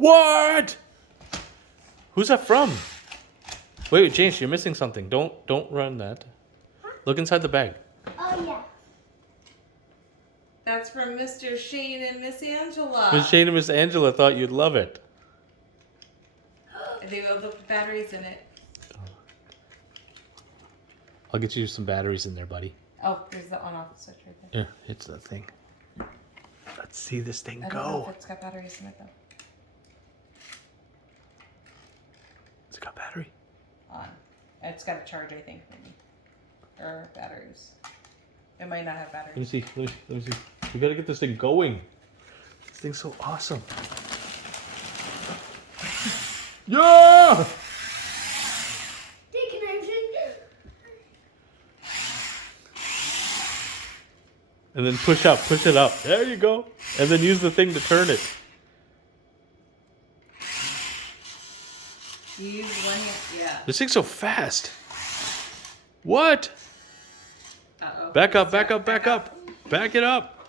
What? Who's that from? Wait, James, you're missing something. Don't run that. Look inside the bag. Oh yeah. That's from Mr. Shane and Miss Angela. Miss Shane and Miss Angela thought you'd love it. They will put batteries in it. I'll get you some batteries in there, buddy. Oh, there's the on-off switch right there. Yeah, it's that thing. Let's see this thing I don't know go. if it's got batteries in it though. It's got battery. On. It's got a charge, I think, maybe. Or batteries. It might not have Let me batteries. see. Let me see. We gotta get this thing going. This thing's so awesome. Yeah! Take an engine. And then push it up. There you go. And then use the thing to turn it. You use one hand. Yeah. This thing's so fast. What? Uh-oh. Back up, back up, back up. Back it up.